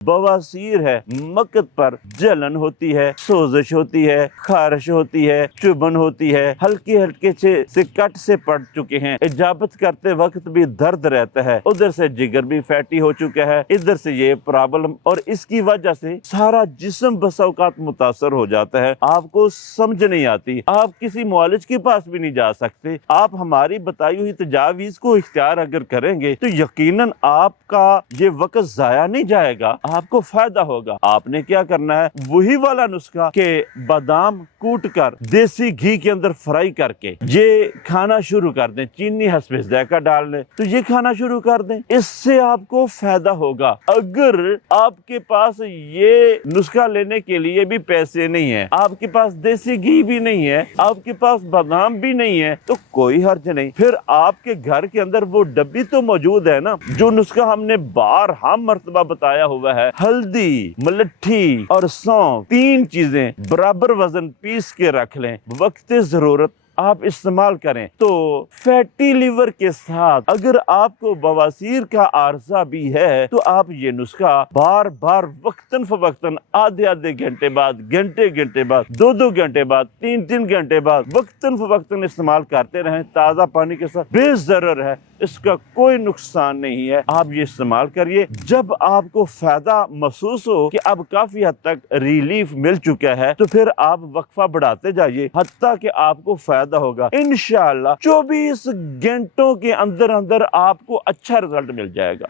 बवासीर है, मकत पर जलन होती है, सोजिश होती है, खारिश होती है, चुभन होती है, हल्के हल्के से कट से पड़ चुके हैं, इजाबत करते वक्त भी दर्द रहता है, उधर से जिगर भी फैटी हो चुका है, इधर से ये प्रॉब्लम, और इसकी वजह से सारा जिस्म बस औकात मुतासर हो जाता है। आपको समझ नहीं आती, आप किसी मुआलिज के पास भी नहीं जा सकते। आप हमारी बताई हुई तजावीज को इख्तियार अगर करेंगे तो यकीनन आपका ये वक्त जाया नहीं जाएगा, आपको फायदा होगा। आपने क्या करना है, वही वाला नुस्खा के बादाम कूट कर देसी घी के अंदर फ्राई करके ये खाना शुरू कर दें, चीनी हस्बे ज़ायका डाल लें तो ये खाना शुरू कर दें, इससे आपको फायदा होगा। अगर आपके पास ये नुस्खा लेने के लिए भी पैसे नहीं है, आपके पास देसी घी भी नहीं है, आपके पास बादाम भी नहीं है, तो कोई हर्ज नहीं, फिर आपके घर के अंदर वो डब्बी तो मौजूद है ना, जो नुस्खा हमने बारहा मर्तबा बताया हुआ है। हल्दी, मलट्ठी और सौंफ, 3 चीजें बराबर वजन पीस के रख लें, वक्त जरूरत आप इस्तेमाल करें। तो फैटी लीवर के साथ अगर आपको बवासीर का आर्जा भी है तो आप ये नुस्खा बार बार वक्तन फवक्तन, आधे आधे घंटे बाद, घंटे घंटे बाद, 2 घंटे बाद, 3 घंटे बाद वक्तन फवक्तन इस्तेमाल करते रहें, ताज़ा पानी के साथ। बेज़रर है, इसका कोई नुकसान नहीं है, आप ये इस्तेमाल करिए। जब आपको फायदा महसूस हो कि अब काफी हद तक रिलीफ मिल चुका है तो फिर आप वक्फा बढ़ाते जाइए, हत्ता कि आपको फायदा होगा। इंशाअल्लाह 24 घंटों के अंदर अंदर आपको अच्छा रिजल्ट मिल जाएगा।